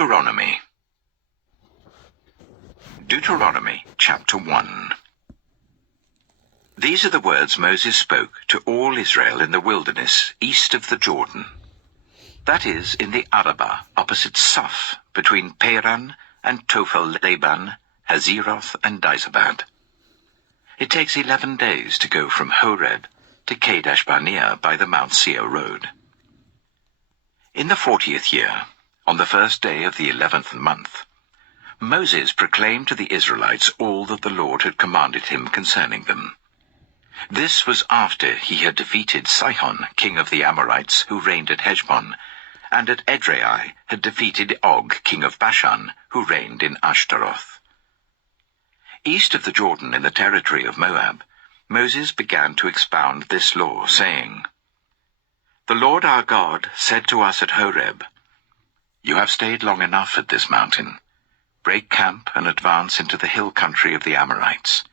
Deuteronomy. Deuteronomy chapter 1. These are the words Moses spoke to all Israel in the wilderness east of the Jordan. That is, in the Arabah, opposite Suph, between Paran and Tophel-Laban, Hazeroth and Dizabad. It takes 11 days to go from Horeb to Kadesh-Barnea by the Mount Seir road. In the 40th year, on the first day of the 11th month, Moses proclaimed to the Israelites all that the Lord had commanded him concerning them. This was after he had defeated Sihon, king of the Amorites, who reigned at Heshbon, and at Edrei had defeated Og, king of Bashan, who reigned in Ashtaroth. East of the Jordan in the territory of Moab, Moses began to expound this law, saying, "The Lord our God said to us at Horeb, 'You have stayed long enough at this mountain. Break camp and advance into the hill country of the Amorites.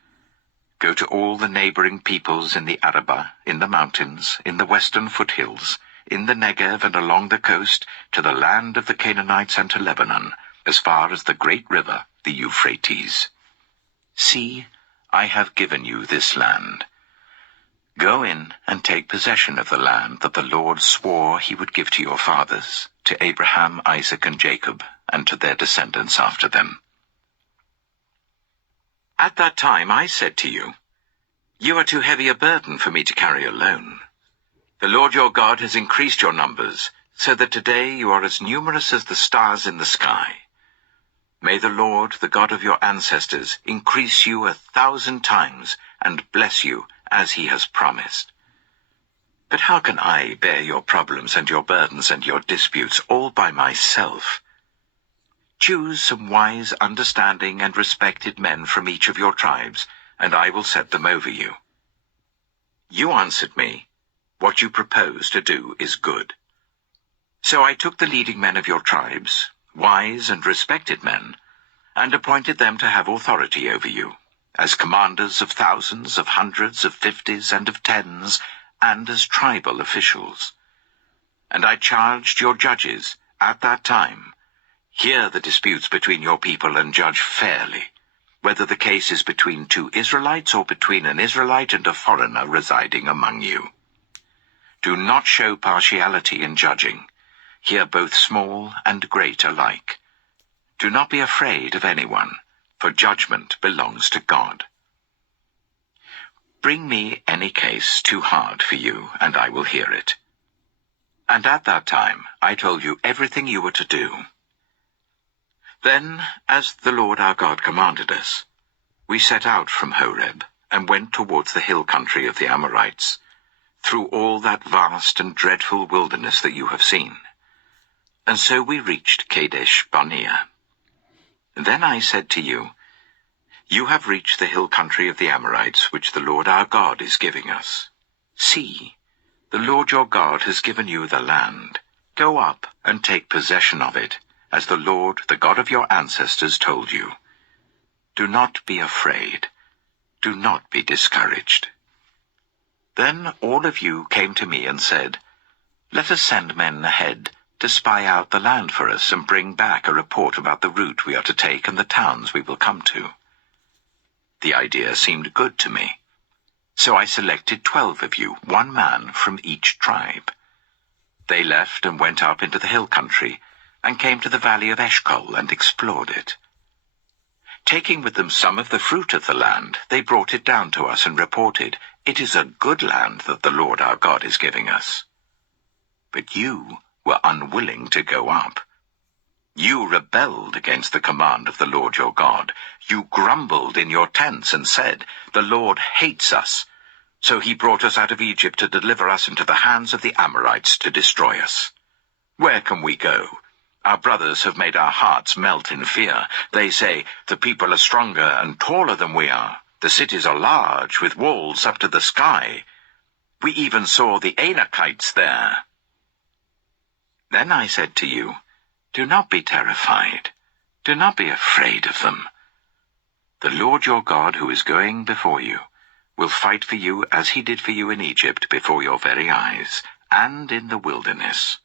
Go to all the neighboring peoples in the Arabah, in the mountains, in the western foothills, in the Negev and along the coast, to the land of the Canaanites and to Lebanon, as far as the great river, the Euphrates. See, I have given you this land. Go in and take possession of the land that the Lord swore he would give to your fathers, to Abraham, Isaac, and Jacob, and to their descendants after them.' At that time I said to you, 'You are too heavy a burden for me to carry alone. The Lord your God has increased your numbers, so that today you are as numerous as the stars in the sky. May the Lord, the God of your ancestors, increase you 1,000 times, and bless you as he has promised. But how can I bear your problems and your burdens and your disputes all by myself? Choose some wise, understanding, and respected men from each of your tribes, and I will set them over you.' You answered me, 'What you propose to do is good.' So I took the leading men of your tribes, wise and respected men, and appointed them to have authority over you, as commanders of thousands, of hundreds, of 50s, and of 10s, and as tribal officials. And I charged your judges at that time, 'Hear the disputes between your people and judge fairly, whether the case is between two Israelites or between an Israelite and a foreigner residing among you. Do not show partiality in judging. Hear both small and great alike. Do not be afraid of anyone, for judgment belongs to God. Bring me any case too hard for you, and I will hear it.' And at that time I told you everything you were to do. Then, as the Lord our God commanded us, we set out from Horeb and went towards the hill country of the Amorites, through all that vast and dreadful wilderness that you have seen. And so we reached Kadesh-Barnea. Then I said to you, 'You have reached the hill country of the Amorites, which the Lord our God is giving us. See, the Lord your God has given you the land. Go up and take possession of it, as the Lord, the God of your ancestors, told you. Do not be afraid. Do not be discouraged.' Then all of you came to me and said, 'Let us send men ahead to spy out the land for us and bring back a report about the route we are to take and the towns we will come to.' The idea seemed good to me. So I selected 12 of you, 1 man from each tribe. They left and went up into the hill country and came to the valley of Eshcol and explored it. Taking with them some of the fruit of the land, they brought it down to us and reported, 'It is a good land that the Lord our God is giving us.' But you were unwilling to go up. You rebelled against the command of the Lord your God. You grumbled in your tents and said, 'The Lord hates us, so he brought us out of Egypt to deliver us into the hands of the Amorites to destroy us. Where can we go? Our brothers have made our hearts melt in fear. They say, the people are stronger and taller than we are. The cities are large, with walls up to the sky. We even saw the Anakites there.' Then I said to you, 'Do not be terrified. Do not be afraid of them. The Lord your God, who is going before you, will fight for you as he did for you in Egypt before your very eyes, and in the wilderness.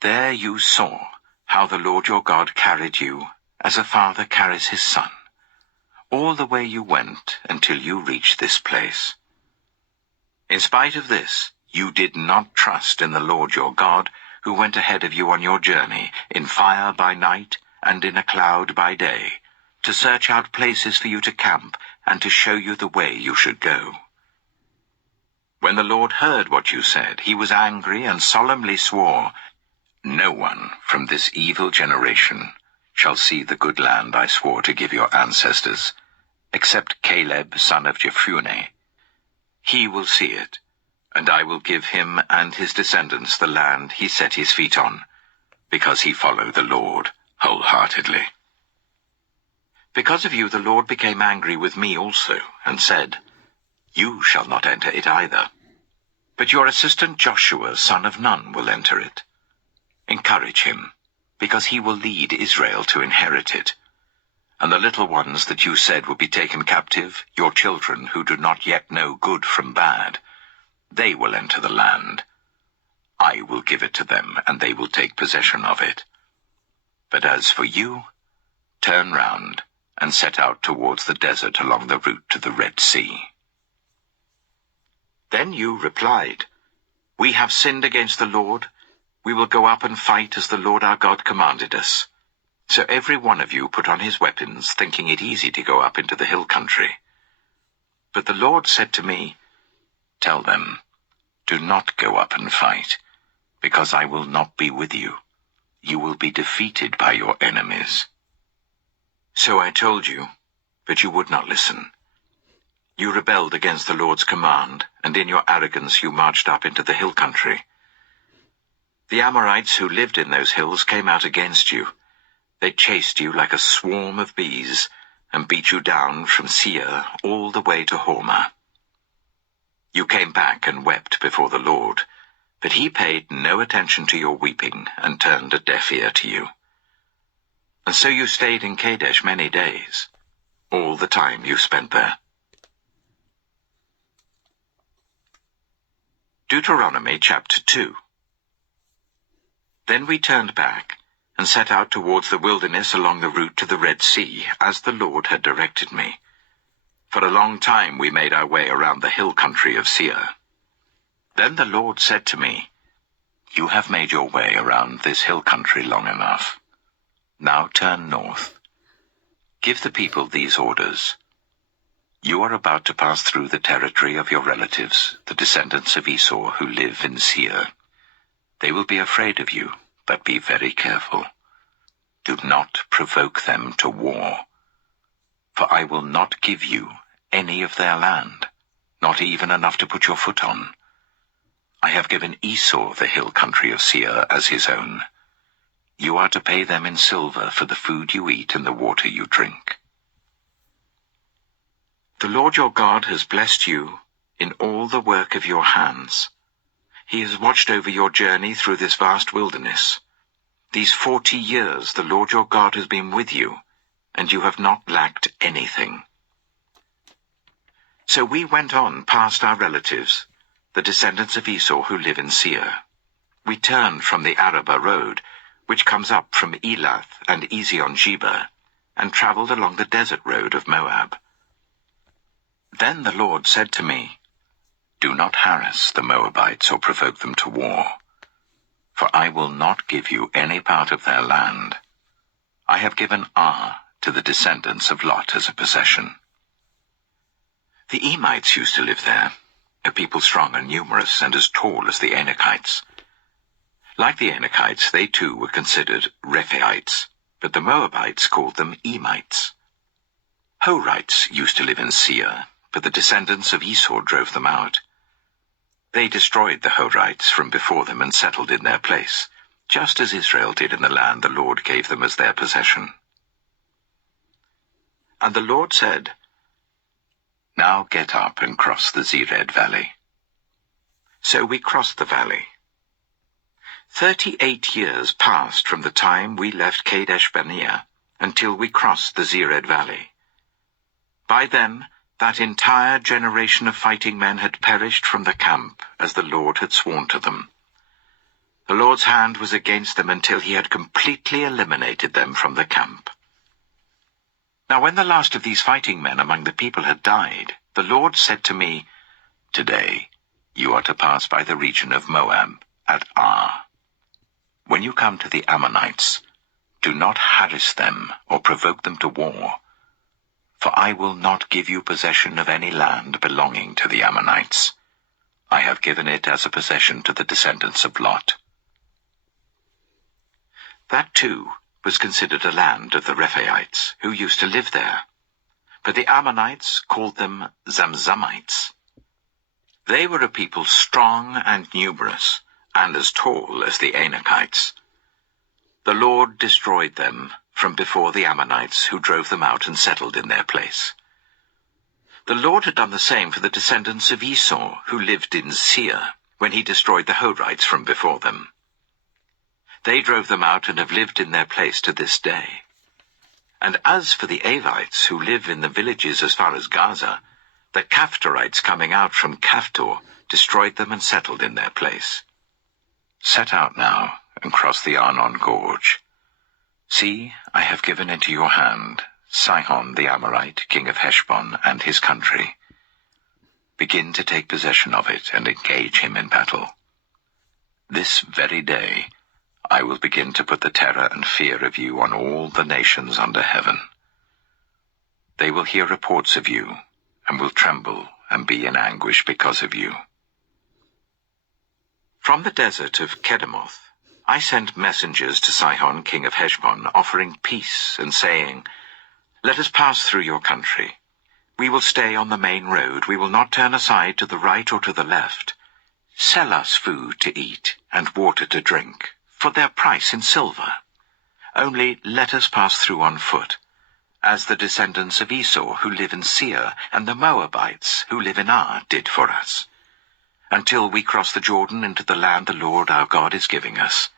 There you saw how the Lord your God carried you as a father carries his son, all the way you went until you reached this place. In spite of this, you did not trust in the Lord your God, who went ahead of you on your journey, in fire by night and in a cloud by day, to search out places for you to camp and to show you the way you should go. When the Lord heard what you said, he was angry and solemnly swore, "No one from this evil generation shall see the good land I swore to give your ancestors, except Caleb, son of Jephunneh. He will see it, and I will give him and his descendants the land he set his feet on, because he followed the Lord wholeheartedly." Because of you the Lord became angry with me also, and said, "You shall not enter it either, but your assistant Joshua, son of Nun, will enter it. Encourage him, because he will lead Israel to inherit it. And the little ones that you said will be taken captive, your children who do not yet know good from bad, they will enter the land. I will give it to them, and they will take possession of it. But as for you, turn round and set out towards the desert along the route to the Red Sea." Then you replied, "We have sinned against the Lord. We will go up and fight as the Lord our God commanded us." So every one of you put on his weapons, thinking it easy to go up into the hill country. But the Lord said to me, "Tell them, do not go up and fight, because I will not be with you. You will be defeated by your enemies." So I told you, but you would not listen. You rebelled against the Lord's command, and in your arrogance you marched up into the hill country. The Amorites who lived in those hills came out against you. They chased you like a swarm of bees, and beat you down from Seir all the way to Hormah. You came back and wept before the Lord, but he paid no attention to your weeping and turned a deaf ear to you. And so you stayed in Kadesh many days, all the time you spent there. Deuteronomy chapter 2. Then we turned back and set out towards the wilderness along the route to the Red Sea, as the Lord had directed me. For a long time we made our way around the hill country of Seir. Then the Lord said to me, "You have made your way around this hill country long enough. Now turn north. Give the people these orders. You are about to pass through the territory of your relatives, the descendants of Esau who live in Seir. They will be afraid of you, but be very careful. Do not provoke them to war. For I will not give you any of their land, not even enough to put your foot on. I have given Esau the hill country of Seir as his own. You are to pay them in silver for the food you eat and the water you drink. The Lord your God has blessed you in all the work of your hands. He has watched over your journey through this vast wilderness. These 40 years the Lord your God has been with you, and you have not lacked anything. So we went on past our relatives, the descendants of Esau who live in Seir. We turned from the Arabah road, which comes up from Elath and Ezion-Geber, and traveled along the desert road of Moab. Then the Lord said to me, "Do not harass the Moabites or provoke them to war, for I will not give you any part of their land. I have given Ar to the descendants of Lot as a possession." The Emites used to live there, a people strong and numerous and as tall as the Anakites. Like the Anakites, they too were considered Rephaites, but the Moabites called them Emites. Horites used to live in Seir, but the descendants of Esau drove them out. They destroyed the Horites from before them and settled in their place, just as Israel did in the land the Lord gave them as their possession. And the Lord said, "Now get up and cross the Zered Valley." So we crossed the valley. 38 years passed from the time we left Kadesh Barnea until we crossed the Zered Valley. By then, that entire generation of fighting men had perished from the camp, as the Lord had sworn to them. The Lord's hand was against them until he had completely eliminated them from the camp. Now when the last of these fighting men among the people had died, the Lord said to me, "Today you are to pass by the region of Moab at Ar. When you come to the Ammonites, do not harass them or provoke them to war, for I will not give you possession of any land belonging to the Ammonites. I have given it as a possession to the descendants of Lot." That, too, was considered a land of the Rephaites, who used to live there. But the Ammonites called them Zamzummites. They were a people strong and numerous, and as tall as the Anakites. The Lord destroyed them from before the Ammonites, who drove them out and settled in their place. The Lord had done the same for the descendants of Esau, who lived in Seir, when he destroyed the Horites from before them. They drove them out and have lived in their place to this day. And as for the Avites, who live in the villages as far as Gaza, the Caphtorites coming out from Caphtor destroyed them and settled in their place. Set out now and cross the Arnon Gorge. See, I have given into your hand Sihon the Amorite, king of Heshbon, and his country. Begin to take possession of it and engage him in battle. This very day I will begin to put the terror and fear of you on all the nations under heaven. They will hear reports of you, and will tremble and be in anguish because of you. From the desert of Kedemoth, I sent messengers to Sihon, king of Heshbon, offering peace and saying, "Let us pass through your country. We will stay on the main road. We will not turn aside to the right or to the left. Sell us food to eat and water to drink, for their price in silver. Only let us pass through on foot, as the descendants of Esau who live in Seir and the Moabites who live in Ar did for us, until we cross the Jordan into the land the Lord our God is giving us."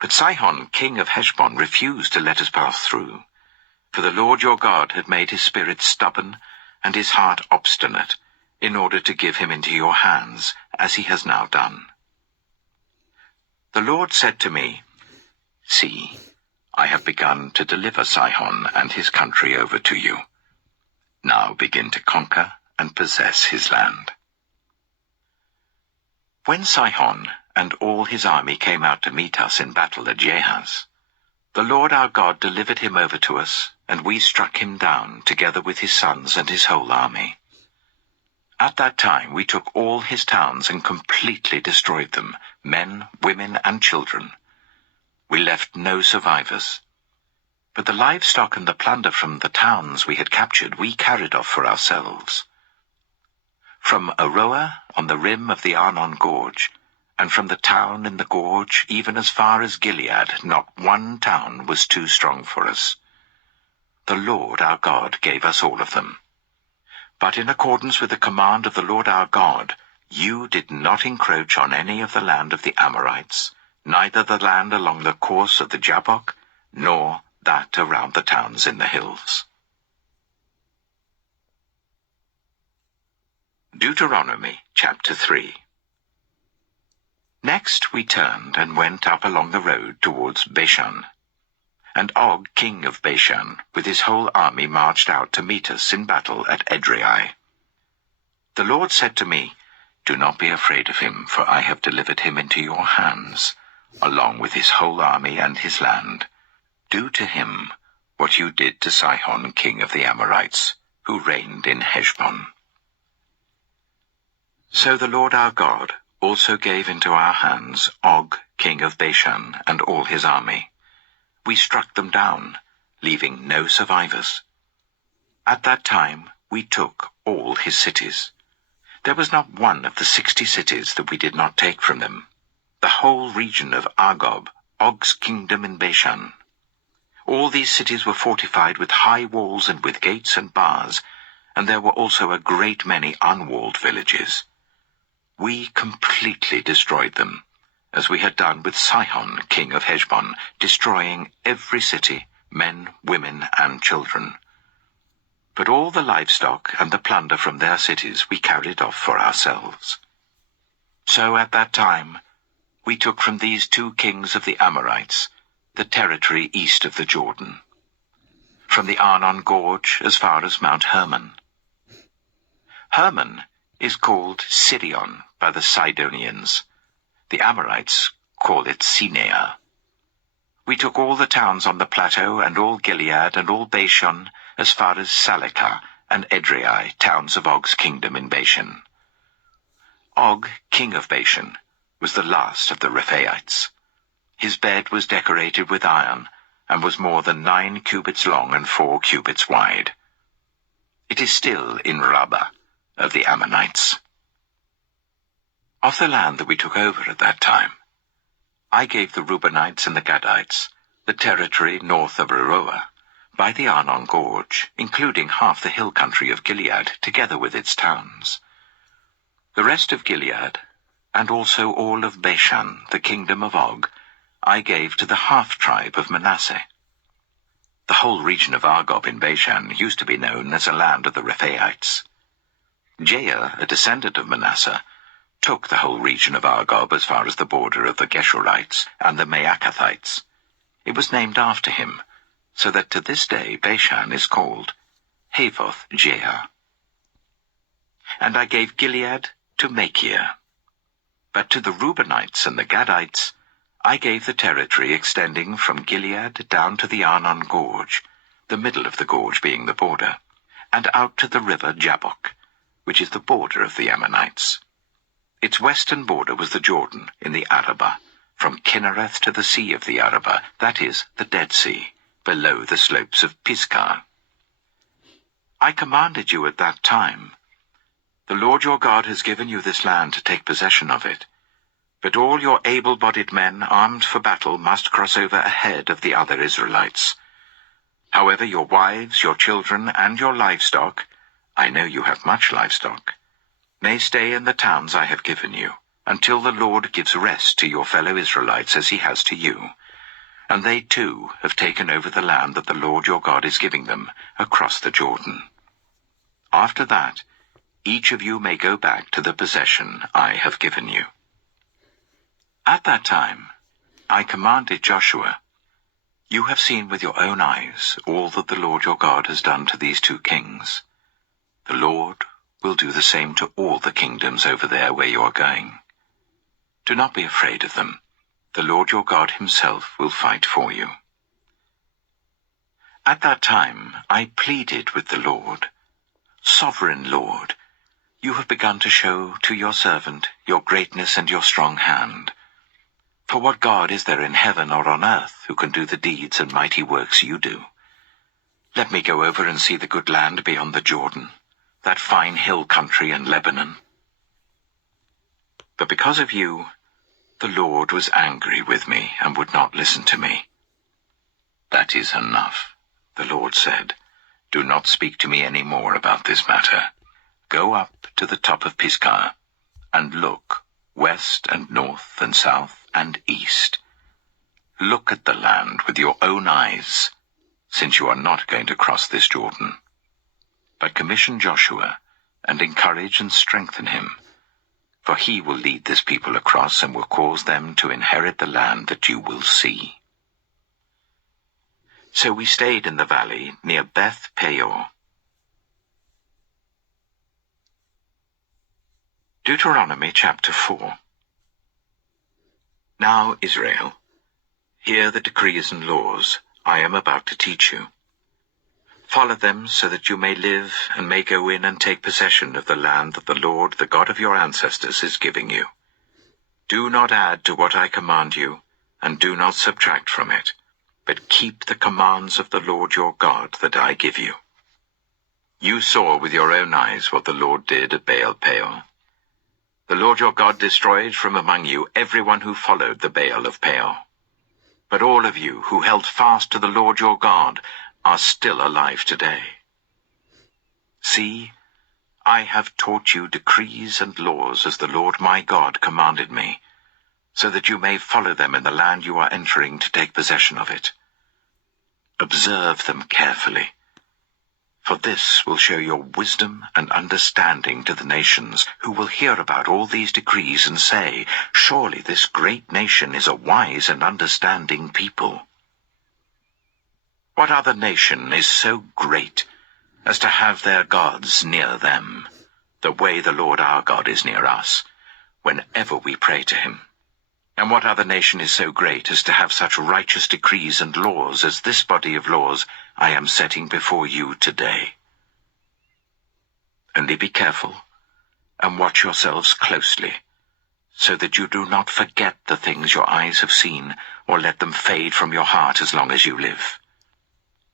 But Sihon, king of Heshbon, refused to let us pass through, for the Lord your God had made his spirit stubborn and his heart obstinate, in order to give him into your hands, as he has now done. The Lord said to me, "See, I have begun to deliver Sihon and his country over to you. Now begin to conquer and possess his land." When Sihon and all his army came out to meet us in battle at Jahaz, the Lord our God delivered him over to us, and we struck him down, together with his sons and his whole army. At that time we took all his towns and completely destroyed them, men, women, and children. We left no survivors. But the livestock and the plunder from the towns we had captured we carried off for ourselves. From Aroer on the rim of the Arnon Gorge, and from the town in the gorge even as far as Gilead, not one town was too strong for us. The Lord our God gave us all of them. But in accordance with the command of the Lord our God, you did not encroach on any of the land of the Amorites, neither the land along the course of the Jabbok, nor that around the towns in the hills. Deuteronomy chapter 3. Next we turned and went up along the road towards Bashan. And Og, king of Bashan, with his whole army marched out to meet us in battle at Edrei. The Lord said to me, "Do not be afraid of him, for I have delivered him into your hands, along with his whole army and his land. Do to him what you did to Sihon, king of the Amorites, who reigned in Heshbon." So the Lord our God also gave into our hands Og, king of Bashan, and all his army. We struck them down, leaving no survivors. At that time we took all his cities. There was not one of the 60 cities that we did not take from them. The whole region of Argob, Og's kingdom in Bashan. All these cities were fortified with high walls and with gates and bars, and there were also a great many unwalled villages. We completely destroyed them, as we had done with Sihon, king of Heshbon, destroying every city, men, women, and children. But all the livestock and the plunder from their cities we carried off for ourselves. So at that time we took from these 2 kings of the Amorites the territory east of the Jordan, from the Arnon Gorge as far as Mount Hermon. Hermon is called Sirion by the Sidonians. The Amorites call it Sinea. We took all the towns on the plateau, and all Gilead, and all Bashan, as far as Salekah and Edrei, towns of Og's kingdom in Bashan. Og, king of Bashan, was the last of the Rephaites. His bed was decorated with iron, and was more than 9 cubits long and 4 cubits wide. It is still in Rabbah of the Ammonites. Of the land that we took over at that time, I gave the Reubenites and the Gadites the territory north of Aroer, by the Arnon Gorge, including half the hill country of Gilead, together with its towns. The rest of Gilead, and also all of Bashan, the kingdom of Og, I gave to the half-tribe of Manasseh. The whole region of Argob in Bashan used to be known as a land of the Rephaites. Jair, a descendant of Manasseh, took the whole region of Argob as far as the border of the Geshurites and the Maacathites. It was named after him, so that to this day Bashan is called Havoth Jair. And I gave Gilead to Machir. But to the Reubenites and the Gadites I gave the territory extending from Gilead down to the Arnon Gorge, the middle of the gorge being the border, and out to the river Jabbok, which is the border of the Ammonites. Its western border was the Jordan in the Arabah, from Kinnereth to the sea of the Arabah, that is, the Dead Sea, below the slopes of Pisgah. I commanded you at that time, the Lord your God has given you this land to take possession of it, but all your able-bodied men armed for battle must cross over ahead of the other Israelites. However, your wives, your children, and your livestock, I know you have much livestock, may stay in the towns I have given you, until the Lord gives rest to your fellow Israelites as he has to you. And they too have taken over the land that the Lord your God is giving them across the Jordan. After that, each of you may go back to the possession I have given you. At that time, I commanded Joshua, you have seen with your own eyes all that the Lord your God has done to these 2 kings. The Lord will do the same to all the kingdoms over there where you are going. Do not be afraid of them. The Lord your God himself will fight for you. At that time I pleaded with the Lord, Sovereign Lord, you have begun to show to your servant your greatness and your strong hand. For what God is there in heaven or on earth who can do the deeds and mighty works you do? Let me go over and see the good land beyond the Jordan, that fine hill country and Lebanon. But because of you, the Lord was angry with me and would not listen to me. That is enough, the Lord said. Do not speak to me any more about this matter. Go up to the top of Pisgah, and look west and north and south and east. Look at the land with your own eyes, since you are not going to cross this Jordan. But commission Joshua, and encourage and strengthen him, for he will lead this people across and will cause them to inherit the land that you will see. So we stayed in the valley near Beth Peor. Deuteronomy chapter 4. Now, Israel, hear the decrees and laws I am about to teach you. Follow them so that you may live and may go in and take possession of the land that the Lord, the God of your ancestors, is giving you. Do not add to what I command you, and do not subtract from it, but keep the commands of the Lord your God that I give you. You saw with your own eyes what the Lord did at Baal Peor. The Lord your God destroyed from among you everyone who followed the Baal of Peor. But all of you who held fast to the Lord your God are still alive today. See, I have taught you decrees and laws as the Lord my God commanded me, so that you may follow them in the land you are entering to take possession of it. Observe them carefully, For this will show your wisdom and understanding to the nations, who will hear about all these decrees and say, 'Surely this great nation is a wise and understanding people.' What other nation is so great as to have their gods near them, the way the Lord our God is near us, whenever we pray to him? And what other nation is so great as to have such righteous decrees and laws as this body of laws I am setting before you today? Only be careful and watch yourselves closely, so that you do not forget the things your eyes have seen, or let them fade from your heart as long as you live.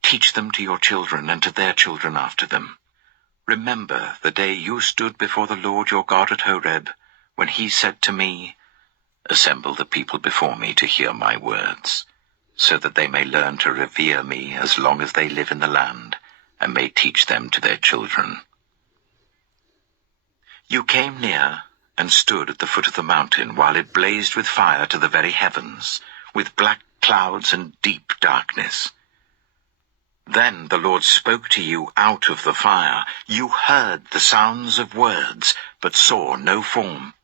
Teach them to your children and to their children after them. Remember the day you stood before the Lord your God at Horeb, when he said to me, 'Assemble the people before me to hear my words, so that they may learn to revere me as long as they live in the land, and may teach them to their children.' You came near and stood at the foot of the mountain while it blazed with fire to the very heavens, with black clouds and deep darkness. Then the Lord spoke to you out of the fire. You heard the sounds of words, but saw no form.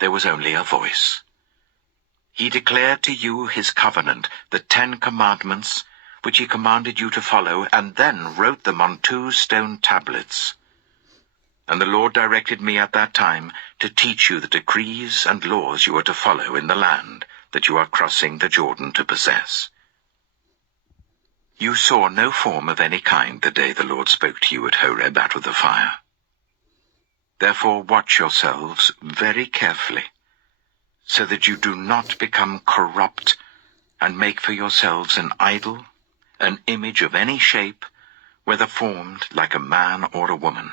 There was only a voice. He declared to you his covenant, the 10 Commandments, which he commanded you to follow, and then wrote them on 2 stone tablets. And the Lord directed me at that time to teach you the decrees and laws you are to follow in the land that you are crossing the Jordan to possess. You saw no form of any kind the day the Lord spoke to you at Horeb out of the fire. Therefore watch yourselves very carefully, so that you do not become corrupt and make for yourselves an idol, an image of any shape, whether formed like a man or a woman,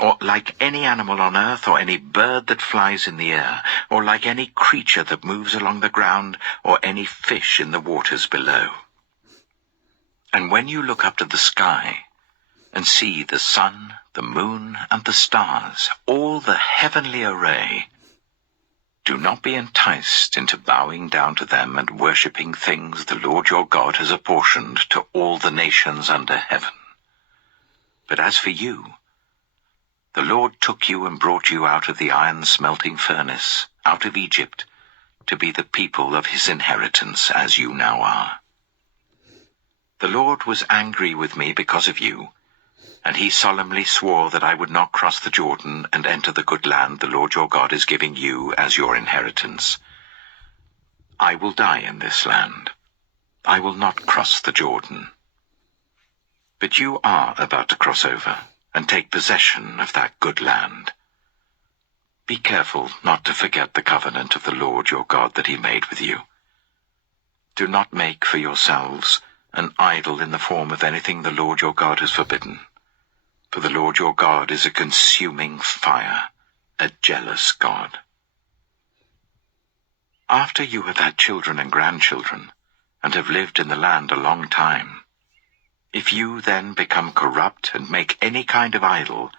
or like any animal on earth, or any bird that flies in the air, or like any creature that moves along the ground, or any fish in the waters below. And when you look up to the sky and see the sun, the moon, and the stars, all the heavenly array, do not be enticed into bowing down to them and worshipping things the Lord your God has apportioned to all the nations under heaven. But as for you, the Lord took you and brought you out of the iron-smelting furnace, out of Egypt, to be the people of his inheritance, as you now are. The Lord was angry with me because of you, and he solemnly swore that I would not cross the Jordan and enter the good land the Lord your God is giving you as your inheritance. I will die in this land. I will not cross the Jordan. But you are about to cross over and take possession of that good land. Be careful not to forget the covenant of the Lord your God that he made with you. Do not make for yourselves an idol in the form of anything the Lord your God has forbidden. For the Lord your God is a consuming fire, a jealous God. After you have had children and grandchildren, and have lived in the land a long time, if you then become corrupt and make any kind of idol,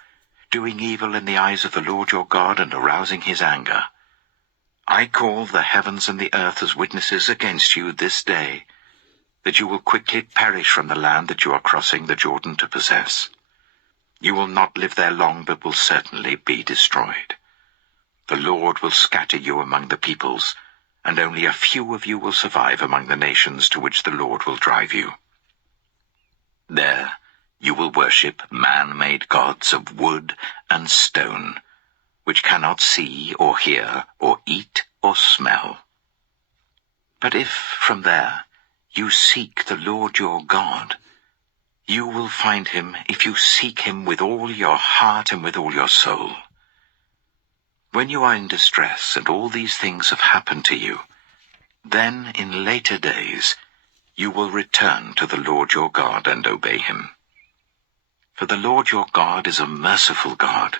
doing evil in the eyes of the Lord your God and arousing his anger, I call the heavens and the earth as witnesses against you this day, that you will quickly perish from the land that you are crossing the Jordan to possess. You will not live there long, but will certainly be destroyed. The Lord will scatter you among the peoples, and only a few of you will survive among the nations to which the Lord will drive you. There you will worship man-made gods of wood and stone, which cannot see or hear or eat or smell. But if from there you seek the Lord your God, you will find him if you seek him with all your heart and with all your soul. When you are in distress and all these things have happened to you, then in later days you will return to the Lord your God and obey him. For the Lord your God is a merciful God.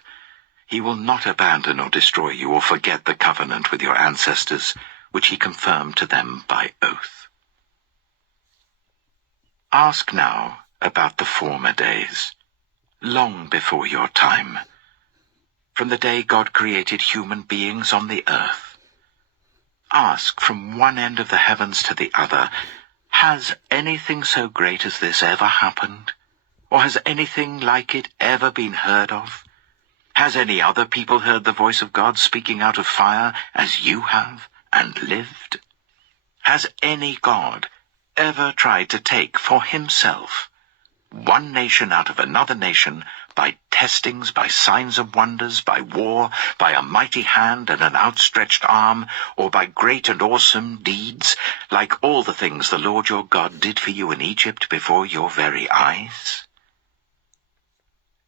He will not abandon or destroy you or forget the covenant with your ancestors, which he confirmed to them by oath. Ask now about the former days, long before your time, from the day God created human beings on the earth. Ask from one end of the heavens to the other, has anything so great as this ever happened? Or has anything like it ever been heard of? Has any other people heard the voice of God speaking out of fire as you have and lived? Has any God ever tried to take for himself one nation out of another nation by testings, by signs and wonders, by war, by a mighty hand and an outstretched arm, or by great and awesome deeds, like all the things the Lord your God did for you in Egypt before your very eyes?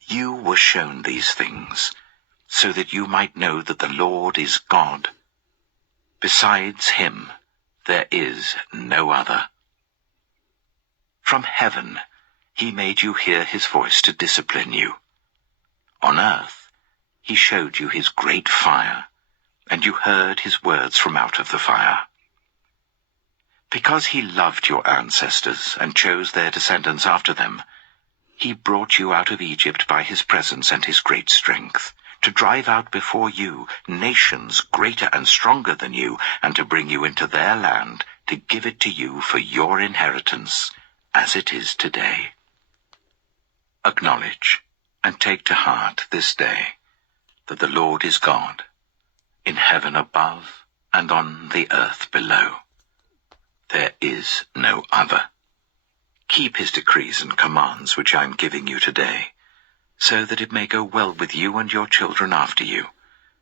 You were shown these things, so that you might know that the Lord is God. Besides him, there is no other. From heaven, he made you hear his voice to discipline you. On earth, he showed you his great fire, and you heard his words from out of the fire. Because he loved your ancestors and chose their descendants after them, he brought you out of Egypt by his presence and his great strength, to drive out before you nations greater and stronger than you, and to bring you into their land, to give it to you for your inheritance, as it is today. Acknowledge and take to heart this day that the Lord is God, in heaven above and on the earth below. There is no other. Keep his decrees and commands which I am giving you today, so that it may go well with you and your children after you,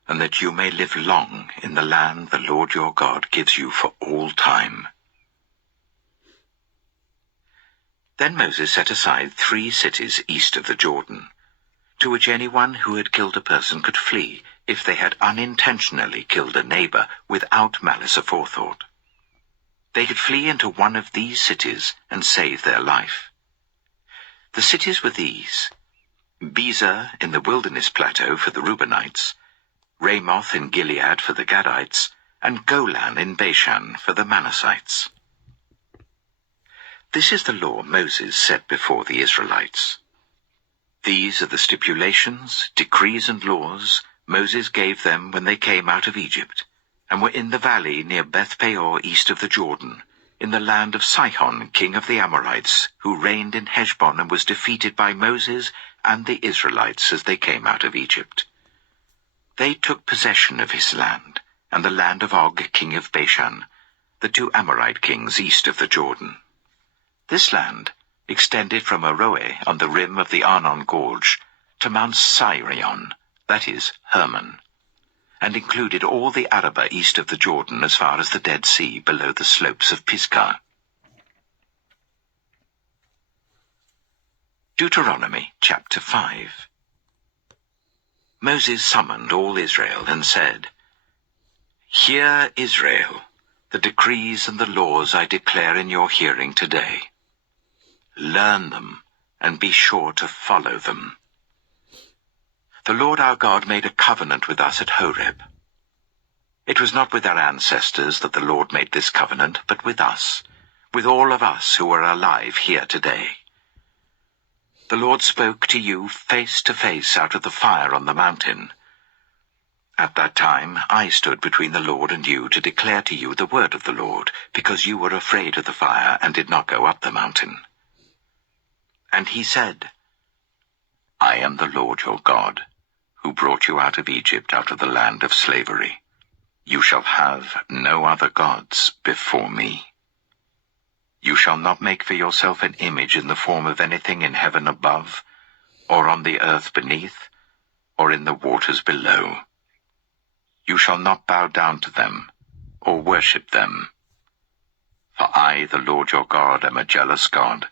and that you may live long in the land the Lord your God gives you for all time. Then Moses set aside 3 cities east of the Jordan, to which anyone who had killed a person could flee if they had unintentionally killed a neighbor without malice aforethought. They could flee into one of these cities and save their life. The cities were these: Bezer in the wilderness plateau for the Reubenites, Ramoth in Gilead for the Gadites, and Golan in Bashan for the Manassites. This is the law Moses set before the Israelites. These are the stipulations, decrees, and laws Moses gave them when they came out of Egypt, and were in the valley near Beth-peor east of the Jordan, in the land of Sihon, king of the Amorites, who reigned in Heshbon and was defeated by Moses and the Israelites as they came out of Egypt. They took possession of his land, and the land of Og, king of Bashan, the 2 Amorite kings east of the Jordan. This land extended from Aroer on the rim of the Arnon Gorge to Mount Sirion, that is, Hermon, and included all the Arabah east of the Jordan as far as the Dead Sea below the slopes of Pisgah. Deuteronomy chapter 5. Moses summoned all Israel and said, "Hear, Israel, the decrees and the laws I declare in your hearing today. Learn them and be sure to follow them. The Lord our God made a covenant with us at Horeb. It was not with our ancestors that the Lord made this covenant, but with us, with all of us who are alive here today. The Lord spoke to you face to face out of the fire on the mountain. At that time I stood between the Lord and you to declare to you the word of the Lord, because you were afraid of the fire and did not go up the mountain. And he said, I am the Lord your God, who brought you out of Egypt, out of the land of slavery. You shall have no other gods before me. You shall not make for yourself an image in the form of anything in heaven above, or on the earth beneath, or in the waters below. You shall not bow down to them, or worship them. For I, the Lord your God, am a jealous God,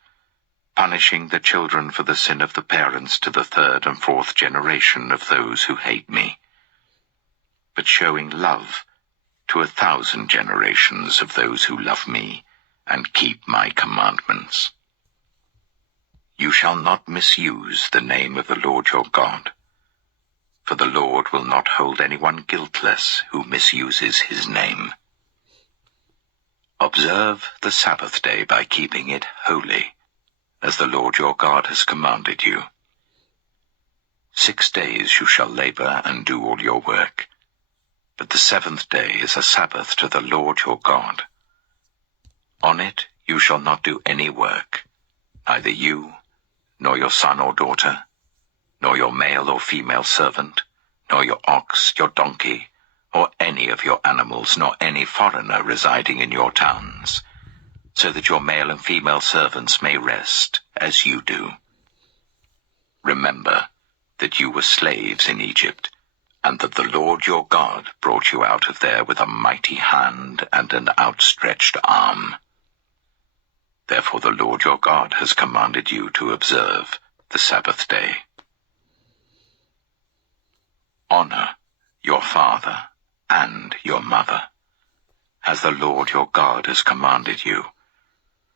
punishing the children for the sin of the parents to the 3rd and 4th generation of those who hate me, but showing love to 1,000 generations of those who love me and keep my commandments. You shall not misuse the name of the Lord your God, for the Lord will not hold anyone guiltless who misuses his name. Observe the Sabbath day by keeping it holy, as the Lord your God has commanded you. 6 days you shall labor and do all your work, but the 7th day is a Sabbath to the Lord your God. On it you shall not do any work, neither you, nor your son or daughter, nor your male or female servant, nor your ox, your donkey, or any of your animals, nor any foreigner residing in your towns, so that your male and female servants may rest as you do. Remember that you were slaves in Egypt, and that the Lord your God brought you out of there with a mighty hand and an outstretched arm. Therefore the Lord your God has commanded you to observe the Sabbath day. Honor your father and your mother, as the Lord your God has commanded you,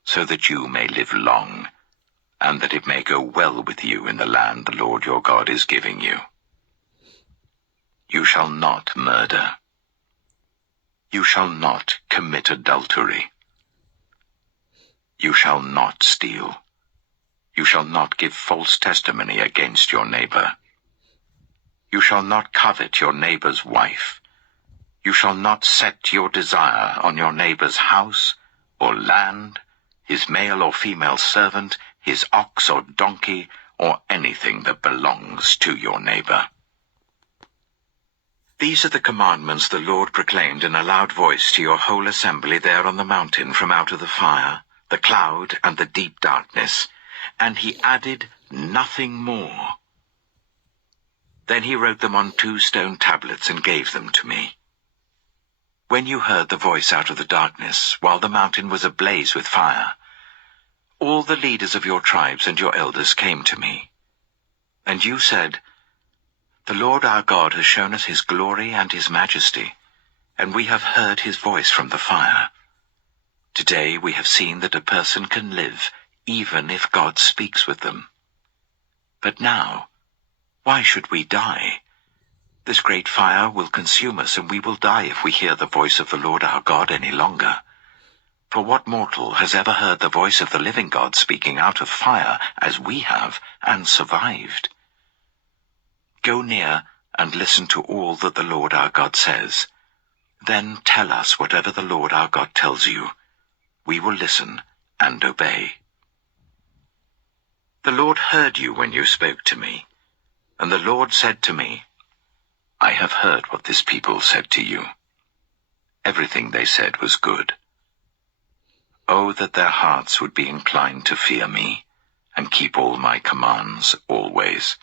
so that you may live long, and that it may go well with you in the land the Lord your God is giving you. You shall not murder. You shall not commit adultery. You shall not steal. You shall not give false testimony against your neighbor. You shall not covet your neighbor's wife. You shall not set your desire on your neighbor's house or land, his male or female servant, his ox or donkey, or anything that belongs to your neighbor. These are the commandments the Lord proclaimed in a loud voice to your whole assembly there on the mountain from out of the fire, the cloud, and the deep darkness, and he added nothing more. Then he wrote them on 2 stone tablets and gave them to me. When you heard the voice out of the darkness, while the mountain was ablaze with fire, all the leaders of your tribes and your elders came to me. And you said, "The Lord our God has shown us his glory and his majesty, and we have heard his voice from the fire. Today we have seen that a person can live, even if God speaks with them. But now, why should we die? This great fire will consume us, and we will die if we hear the voice of the Lord our God any longer. For what mortal has ever heard the voice of the living God speaking out of fire, as we have, and survived? Go near and listen to all that the Lord our God says. Then tell us whatever the Lord our God tells you. We will listen and obey." The Lord heard you when you spoke to me, and the Lord said to me, "I have heard what this people said to you. Everything they said was good. Oh, that their hearts would be inclined to fear me, and keep all my commands always,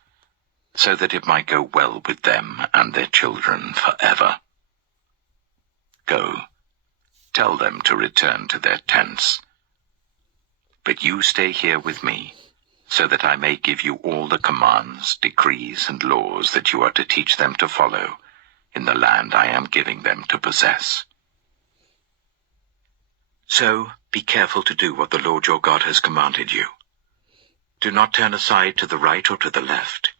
so that it might go well with them and their children forever. Go, tell them to return to their tents. But you stay here with me, so that I may give you all the commands, decrees, and laws that you are to teach them to follow in the land I am giving them to possess. So be careful to do what the Lord your God has commanded you. Do not turn aside to the right or to the left.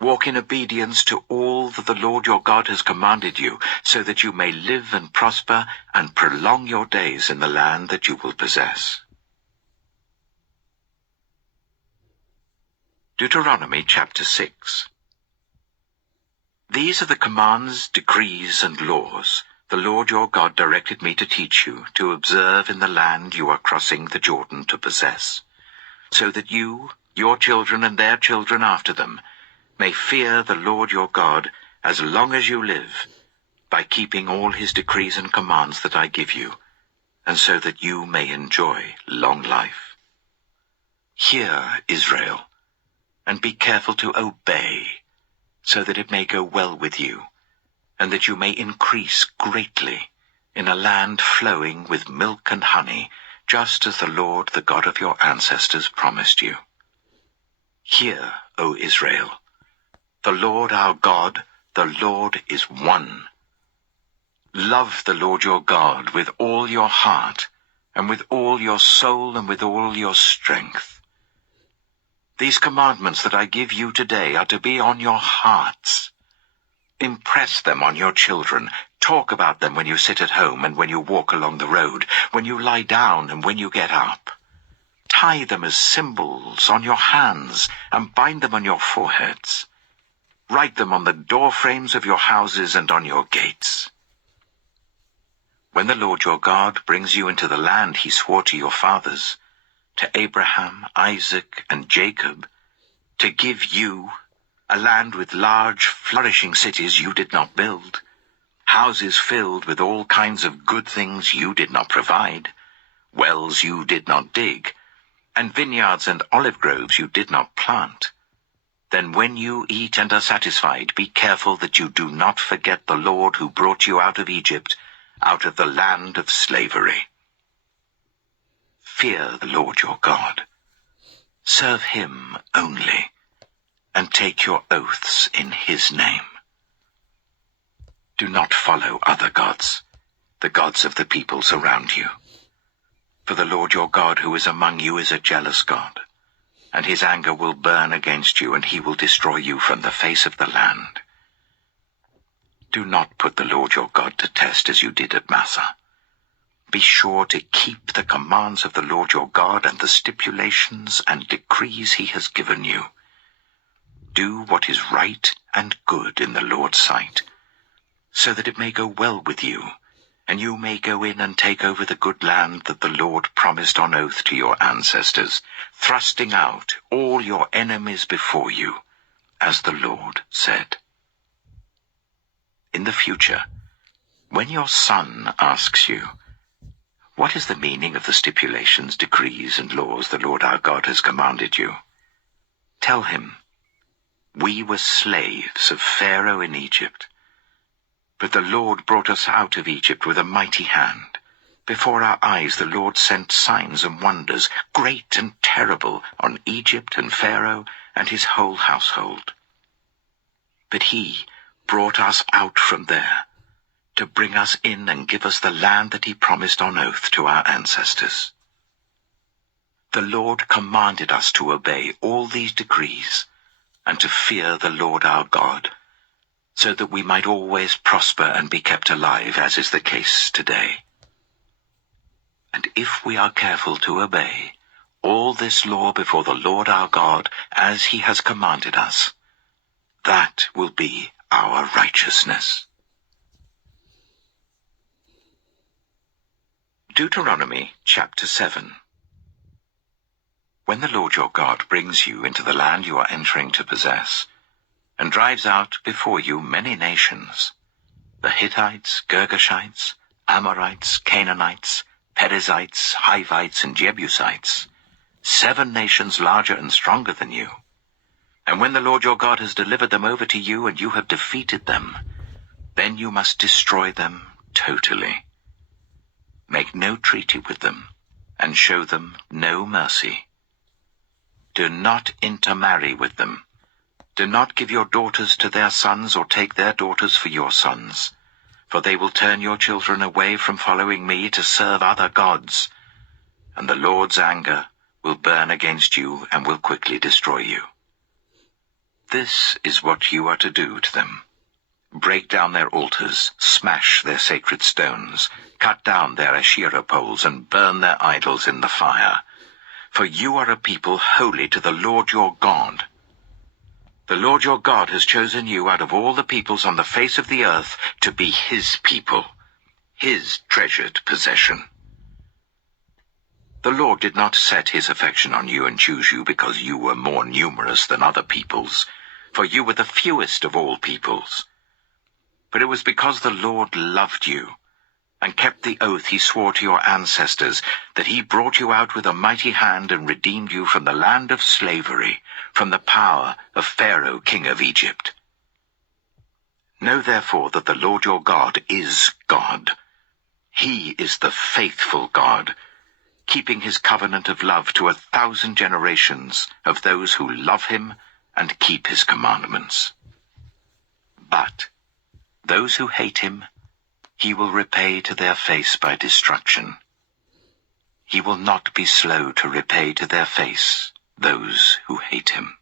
Walk in obedience to all that the Lord your God has commanded you, so that you may live and prosper and prolong your days in the land that you will possess." Deuteronomy chapter 6. These are the commands, decrees, and laws the Lord your God directed me to teach you, to observe in the land you are crossing the Jordan to possess, so that you, your children, and their children after them, may fear the Lord your God as long as you live, by keeping all his decrees and commands that I give you, and so that you may enjoy long life. Hear, Israel, and be careful to obey, so that it may go well with you, and that you may increase greatly in a land flowing with milk and honey, just as the Lord, the God of your ancestors, promised you. Hear, O Israel, the Lord our God, the Lord is one. Love the Lord your God with all your heart, and with all your soul, and with all your strength. These commandments that I give you today are to be on your hearts. Impress them on your children. Talk about them when you sit at home and when you walk along the road, when you lie down and when you get up. Tie them as symbols on your hands and bind them on your foreheads. Write them on the door frames of your houses and on your gates. When the Lord your God brings you into the land he swore to your fathers, to Abraham, Isaac, and Jacob, to give you a land with large, flourishing cities you did not build, houses filled with all kinds of good things you did not provide, wells you did not dig, and vineyards and olive groves you did not plant. Then when you eat and are satisfied, be careful that you do not forget the Lord who brought you out of Egypt, out of the land of slavery. Fear the Lord your God. Serve him only, and take your oaths in his name. Do not follow other gods, the gods of the peoples around you. For the Lord your God who is among you is a jealous God, and his anger will burn against you, and he will destroy you from the face of the land. Do not put the Lord your God to test as you did at Massah. Be sure to keep the commands of the Lord your God and the stipulations and decrees he has given you. Do what is right and good in the Lord's sight, so that it may go well with you, and you may go in and take over the good land that the Lord promised on oath to your ancestors, thrusting out all your enemies before you, as the Lord said. In the future, when your son asks you, "What is the meaning of the stipulations, decrees, and laws the Lord our God has commanded you?" tell him, "We were slaves of Pharaoh in Egypt. But the Lord brought us out of Egypt with a mighty hand. Before our eyes the Lord sent signs and wonders, great and terrible, on Egypt and Pharaoh and his whole household. But he brought us out from there, to bring us in and give us the land that he promised on oath to our ancestors. The Lord commanded us to obey all these decrees, and to fear the Lord our God, so that we might always prosper and be kept alive, as is the case today. And if we are careful to obey all this law before the Lord our God, as he has commanded us, that will be our righteousness." Deuteronomy chapter 7. When the Lord your God brings you into the land you are entering to possess, and drives out before you many nations, the Hittites, Girgashites, Amorites, Canaanites, Perizzites, Hivites, and Jebusites, 7 nations larger and stronger than you, and when the Lord your God has delivered them over to you and you have defeated them, then you must destroy them totally. Make no treaty with them, and show them no mercy. Do not intermarry with them. Do not give your daughters to their sons, or take their daughters for your sons, for they will turn your children away from following me to serve other gods, and the Lord's anger will burn against you and will quickly destroy you. This is what you are to do to them. Break down their altars, smash their sacred stones, cut down their Asherah poles, and burn their idols in the fire. For you are a people holy to the Lord your God. The Lord your God has chosen you out of all the peoples on the face of the earth to be his people, his treasured possession. The Lord did not set his affection on you and choose you because you were more numerous than other peoples, for you were the fewest of all peoples. But it was because the Lord loved you, and kept the oath he swore to your ancestors, that he brought you out with a mighty hand and redeemed you from the land of slavery, from the power of Pharaoh, king of Egypt. Know therefore that the Lord your God is God. He is the faithful God, keeping his covenant of love to 1,000 generations of those who love him and keep his commandments. But those who hate him, he will repay to their face by destruction. He will not be slow to repay to their face those who hate him.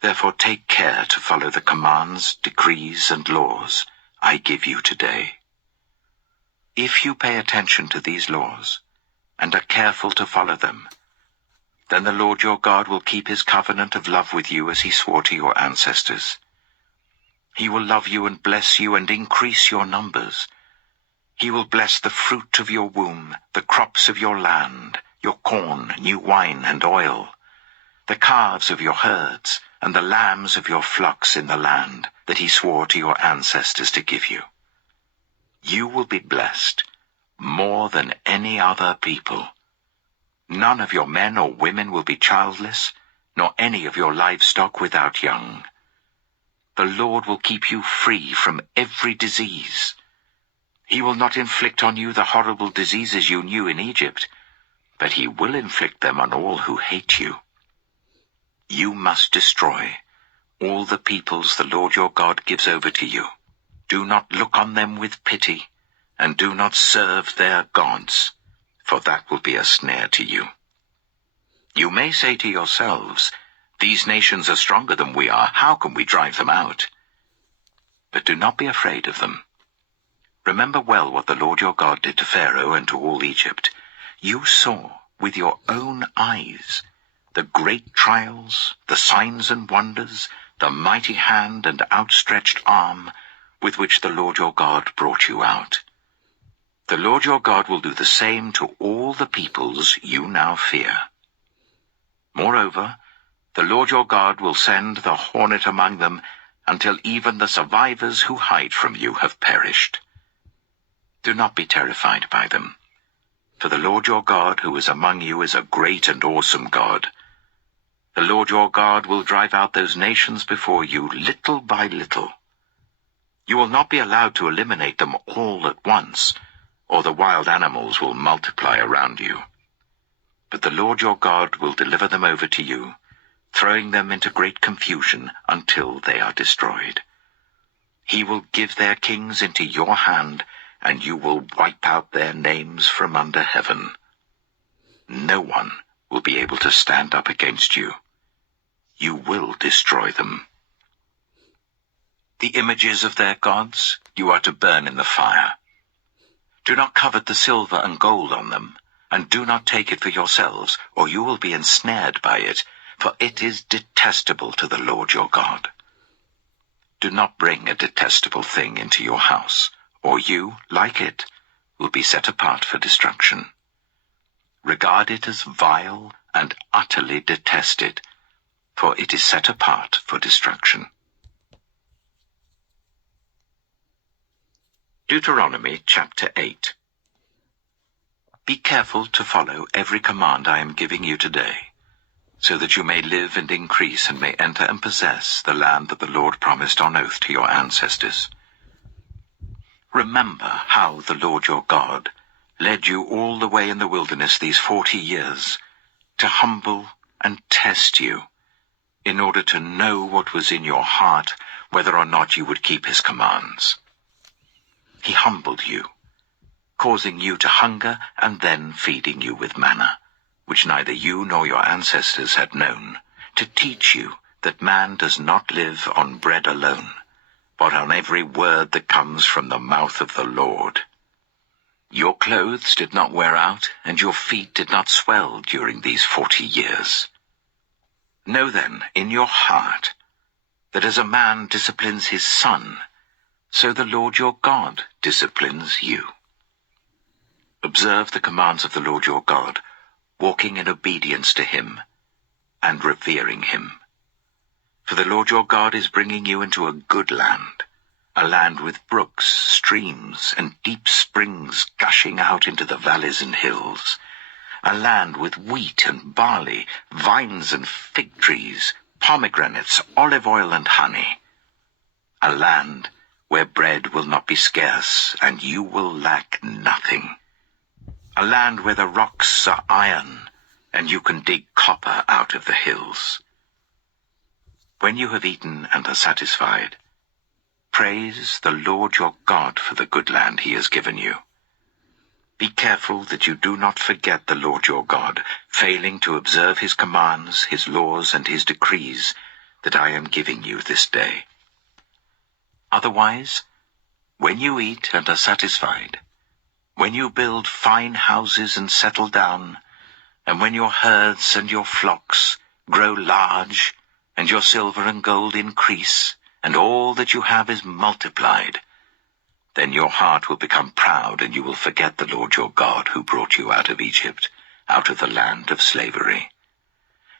Therefore take care to follow the commands, decrees, and laws I give you today. If you pay attention to these laws, and are careful to follow them, then the Lord your God will keep his covenant of love with you as he swore to your ancestors. He will love you and bless you and increase your numbers. He will bless the fruit of your womb, the crops of your land, your corn, new wine, and oil, the calves of your herds, and the lambs of your flocks in the land that he swore to your ancestors to give you. You will be blessed more than any other people. None of your men or women will be childless, nor any of your livestock without young. The Lord will keep you free from every disease. He will not inflict on you the horrible diseases you knew in Egypt, but he will inflict them on all who hate you. You must destroy all the peoples the Lord your God gives over to you. Do not look on them with pity, and do not serve their gods, for that will be a snare to you. You may say to yourselves, "These nations are stronger than we are. How can we drive them out?" But do not be afraid of them. Remember well what the Lord your God did to Pharaoh and to all Egypt. You saw with your own eyes the great trials, the signs and wonders, the mighty hand and outstretched arm with which the Lord your God brought you out. The Lord your God will do the same to all the peoples you now fear. Moreover, the Lord your God will send the hornet among them until even the survivors who hide from you have perished. Do not be terrified by them, for the Lord your God who is among you is a great and awesome God. The Lord your God will drive out those nations before you little by little. You will not be allowed to eliminate them all at once, or the wild animals will multiply around you. But the Lord your God will deliver them over to you, throwing them into great confusion until they are destroyed. He will give their kings into your hand, and you will wipe out their names from under heaven. No one will be able to stand up against you. You will destroy them. The images of their gods you are to burn in the fire. Do not covet the silver and gold on them, and do not take it for yourselves, or you will be ensnared by it, for it is detestable to the Lord your God. Do not bring a detestable thing into your house, or you, like it, will be set apart for destruction. Regard it as vile and utterly detest it, for it is set apart for destruction. Deuteronomy chapter 8. Be careful to follow every command I am giving you today, so that you may live and increase and may enter and possess the land that the Lord promised on oath to your ancestors. Remember how the Lord your God led you all the way in the wilderness these 40 years, to humble and test you, in order to know what was in your heart, whether or not you would keep his commands. He humbled you, causing you to hunger and then feeding you with manna, which neither you nor your ancestors had known, to teach you that man does not live on bread alone, but on every word that comes from the mouth of the Lord. Your clothes did not wear out, and your feet did not swell during these 40 years. Know then in your heart that as a man disciplines his son, so the Lord your God disciplines you. Observe the commands of the Lord your God, walking in obedience to him and revering him. For the Lord your God is bringing you into a good land, a land with brooks, streams, and deep springs gushing out into the valleys and hills, a land with wheat and barley, vines and fig trees, pomegranates, olive oil and honey, a land where bread will not be scarce, and you will lack nothing. A land where the rocks are iron, and you can dig copper out of the hills. When you have eaten and are satisfied, praise the Lord your God for the good land he has given you. Be careful that you do not forget the Lord your God, failing to observe his commands, his laws, and his decrees that I am giving you this day. Otherwise, when you eat and are satisfied, when you build fine houses and settle down, and when your herds and your flocks grow large, and your silver and gold increase, and all that you have is multiplied, then your heart will become proud, and you will forget the Lord your God who brought you out of Egypt, out of the land of slavery.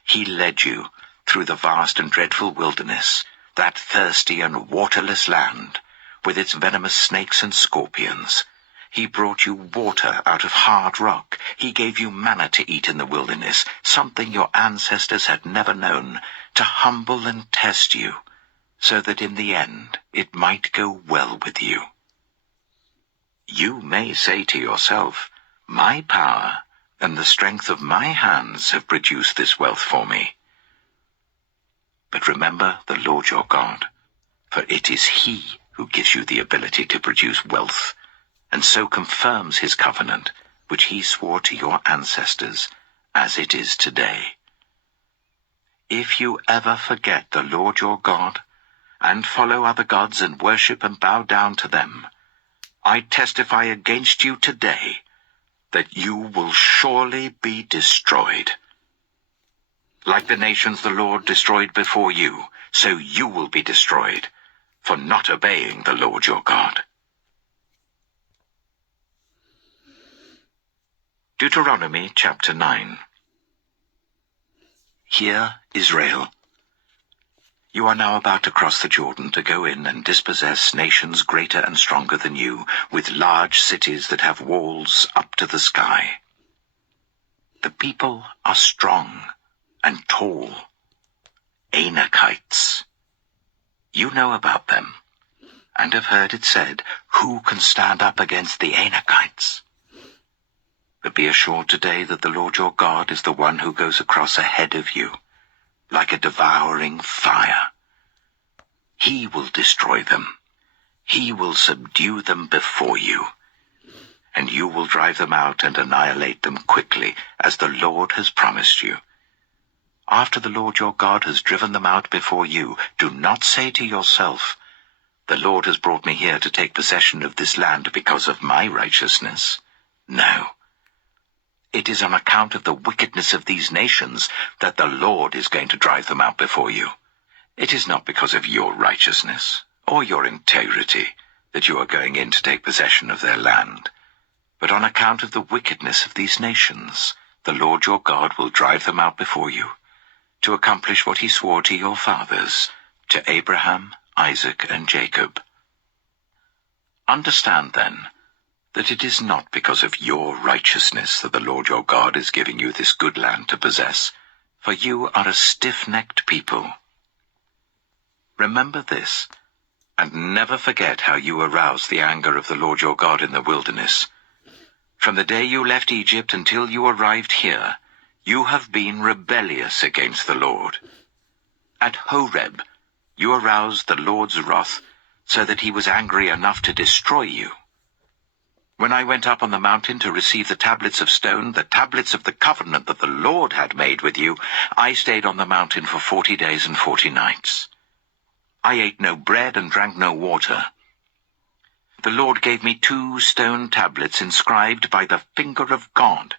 He led you through the vast and dreadful wilderness, that thirsty and waterless land, with its venomous snakes and scorpions. He brought you water out of hard rock. He gave you manna to eat in the wilderness, something your ancestors had never known, to humble and test you, so that in the end it might go well with you. You may say to yourself, "My power and the strength of my hands have produced this wealth for me." But remember the Lord your God, for it is He who gives you the ability to produce wealth, and so confirms His covenant, which He swore to your ancestors, as it is today. If you ever forget the Lord your God, and follow other gods and worship and bow down to them, I testify against you today that you will surely be destroyed. Like the nations the Lord destroyed before you, so you will be destroyed, for not obeying the Lord your God. Deuteronomy chapter 9. Hear, Israel. You are now about to cross the Jordan to go in and dispossess nations greater and stronger than you, with large cities that have walls up to the sky. The people are strong and tall. Anakites. You know about them, and have heard it said, "Who can stand up against the Anakites?" But be assured today that the Lord your God is the one who goes across ahead of you, like a devouring fire. He will destroy them. He will subdue them before you, and you will drive them out and annihilate them quickly, as the Lord has promised you. After the Lord your God has driven them out before you, do not say to yourself, "The Lord has brought me here to take possession of this land because of my righteousness." No. It is on account of the wickedness of these nations that the Lord is going to drive them out before you. It is not because of your righteousness or your integrity that you are going in to take possession of their land, but on account of the wickedness of these nations, the Lord your God will drive them out before you, to accomplish what He swore to your fathers, to Abraham, Isaac, and Jacob. Understand, then, that it is not because of your righteousness that the Lord your God is giving you this good land to possess, for you are a stiff-necked people. Remember this, and never forget how you aroused the anger of the Lord your God in the wilderness. From the day you left Egypt until you arrived here, you have been rebellious against the Lord. At Horeb, you aroused the Lord's wrath, so that He was angry enough to destroy you. When I went up on the mountain to receive the tablets of stone, the tablets of the covenant that the Lord had made with you, I stayed on the mountain for 40 days and 40 nights. I ate no bread and drank no water. The Lord gave me 2 stone tablets inscribed by the finger of God.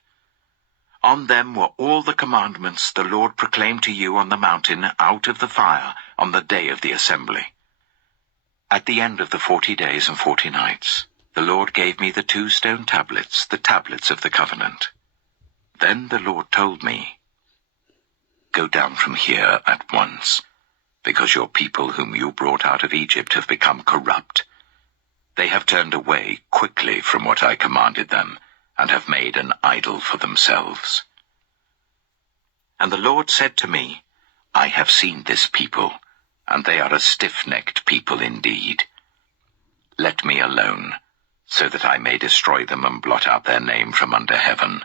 On them were all the commandments the Lord proclaimed to you on the mountain out of the fire on the day of the assembly. At the end of the 40 days and 40 nights, the Lord gave me the 2 stone tablets, the tablets of the covenant. Then the Lord told me, "Go down from here at once, because your people whom you brought out of Egypt have become corrupt. They have turned away quickly from what I commanded them, and have made an idol for themselves." And the Lord said to me, "I have seen this people, and they are a stiff-necked people indeed. Let me alone, so that I may destroy them and blot out their name from under heaven.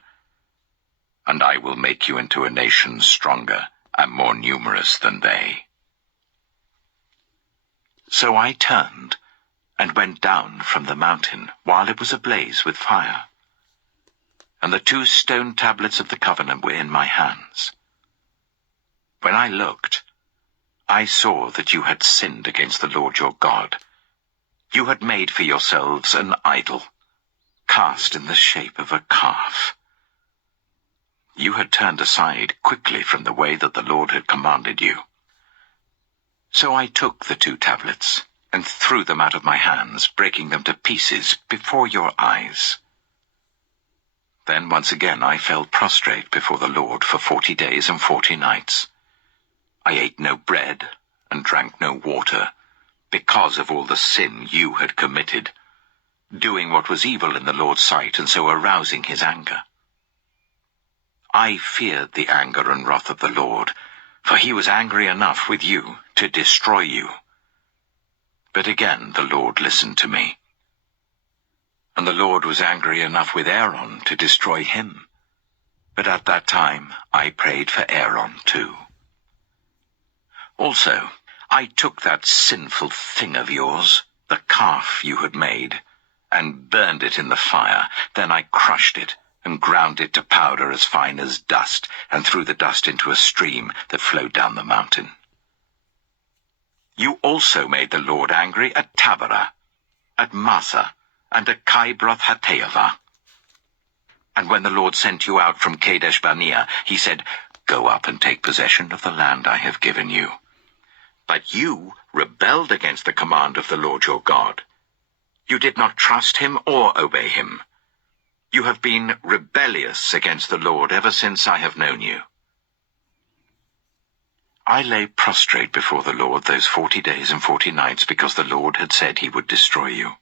And I will make you into a nation stronger and more numerous than they." So I turned and went down from the mountain while it was ablaze with fire. And the 2 stone tablets of the covenant were in my hands. When I looked, I saw that you had sinned against the Lord your God. You had made for yourselves an idol, cast in the shape of a calf. You had turned aside quickly from the way that the Lord had commanded you. So I took the 2 tablets and threw them out of my hands, breaking them to pieces before your eyes. Then once again I fell prostrate before the Lord for 40 days and 40 nights. I ate no bread and drank no water, because of all the sin you had committed, doing what was evil in the Lord's sight, and so arousing his anger. I feared the anger and wrath of the Lord, for he was angry enough with you to destroy you. But again the Lord listened to me. And the Lord was angry enough with Aaron to destroy him. But at that time I prayed for Aaron too. Also, I took that sinful thing of yours, the calf you had made, and burned it in the fire. Then I crushed it and ground it to powder as fine as dust, and threw the dust into a stream that flowed down the mountain. You also made the Lord angry at Taberah, at Massa, and at Kibroth-Hattaavah. And when the Lord sent you out from Kadesh-Barnea, he said, "Go up and take possession of the land I have given you." But you rebelled against the command of the Lord your God. You did not trust him or obey him. You have been rebellious against the Lord ever since I have known you. I lay prostrate before the Lord those 40 days and 40 nights because the Lord had said he would destroy you.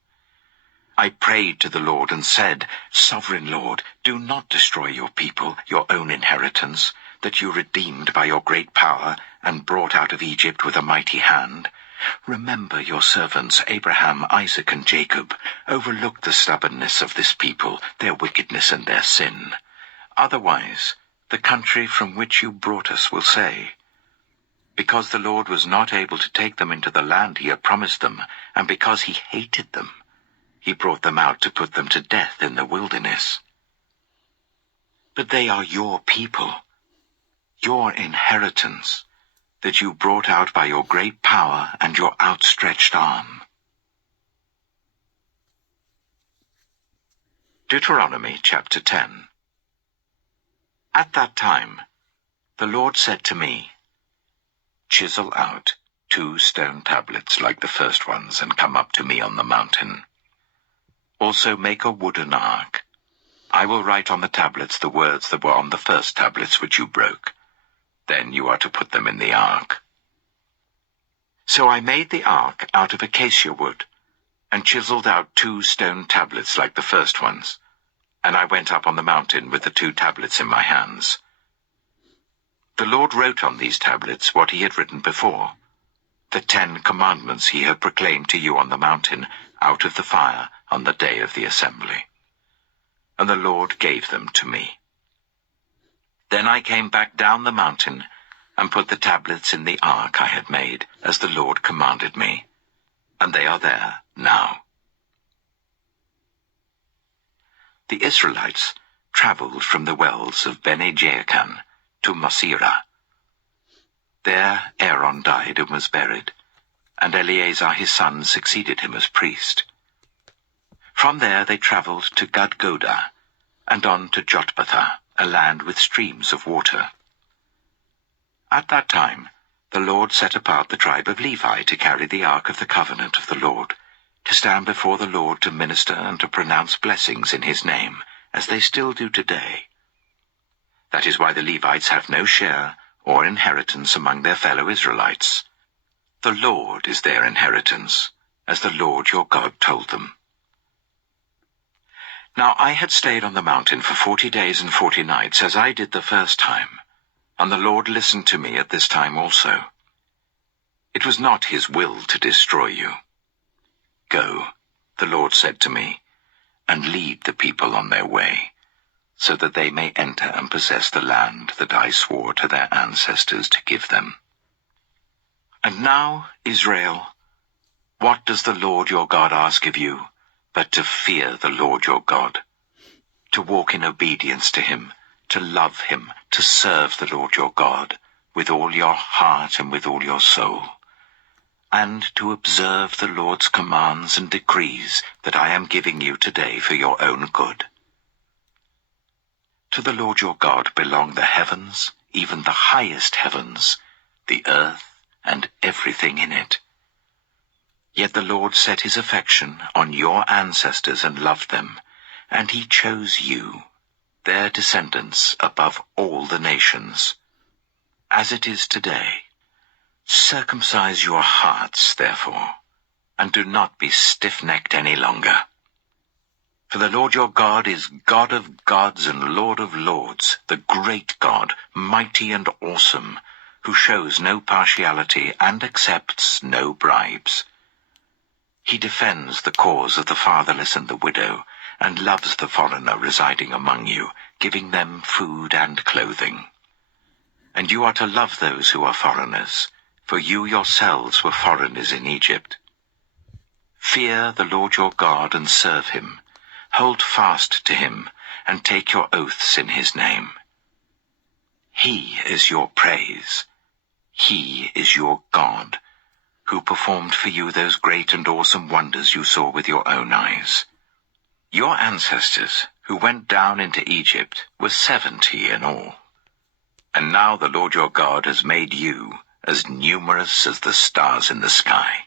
I prayed to the Lord and said, "Sovereign Lord, do not destroy your people, your own inheritance, that you redeemed by your great power and brought out of Egypt with a mighty hand. Remember your servants Abraham, Isaac, and Jacob. Overlook the stubbornness of this people, their wickedness and their sin. Otherwise, the country from which you brought us will say, 'Because the Lord was not able to take them into the land he had promised them, and because he hated them, he brought them out to put them to death in the wilderness.' But they are your people, your inheritance, that you brought out by your great power and your outstretched arm." Deuteronomy chapter 10. At that time, the Lord said to me, "Chisel out 2 stone tablets like the first ones and come up to me on the mountain. Also make a wooden ark. I will write on the tablets the words that were on the first tablets which you broke. Then you are to put them in the ark." So I made the ark out of acacia wood, and chiseled out 2 stone tablets like the first ones, and I went up on the mountain with the 2 tablets in my hands. The Lord wrote on these tablets what he had written before, the 10 commandments he had proclaimed to you on the mountain out of the fire on the day of the assembly. And the Lord gave them to me. Then I came back down the mountain and put the tablets in the ark I had made, as the Lord commanded me, and they are there now. The Israelites traveled from the wells of Bene-Jaakan to Mosirah. There Aaron died and was buried, and Eleazar his son succeeded him as priest. From there they traveled to Gudgodah, and on to Jotbathah, a land with streams of water. At that time the Lord set apart the tribe of Levi to carry the ark of the covenant of the Lord, to stand before the Lord to minister and to pronounce blessings in his name, as they still do today. That is why the Levites have no share or inheritance among their fellow Israelites. The Lord is their inheritance, as the Lord your God told them. Now I had stayed on the mountain for 40 days and 40 nights, as I did the first time, and the Lord listened to me at this time also. It was not his will to destroy you. "Go," the Lord said to me, "and lead the people on their way, so that they may enter and possess the land that I swore to their ancestors to give them. And now, Israel, what does the Lord your God ask of you, but to fear the Lord your God, to walk in obedience to him, to love him, to serve the Lord your God with all your heart and with all your soul, and to observe the Lord's commands and decrees that I am giving you today for your own good. To the Lord your God belong the heavens, even the highest heavens, the earth, and everything in it. Yet the Lord set his affection on your ancestors and loved them, and he chose you, their descendants above all the nations, as it is today. Circumcise your hearts, therefore, and do not be stiff-necked any longer. For the Lord your God is God of gods and Lord of lords, the great God, mighty and awesome, who shows no partiality and accepts no bribes. He defends the cause of the fatherless and the widow, and loves the foreigner residing among you, giving them food and clothing. And you are to love those who are foreigners, for you yourselves were foreigners in Egypt. Fear the Lord your God and serve him. Hold fast to him, and take your oaths in his name. He is your praise. He is your God, who performed for you those great and awesome wonders you saw with your own eyes. Your ancestors, who went down into Egypt, were 70 in all. And now the Lord your God has made you as numerous as the stars in the sky.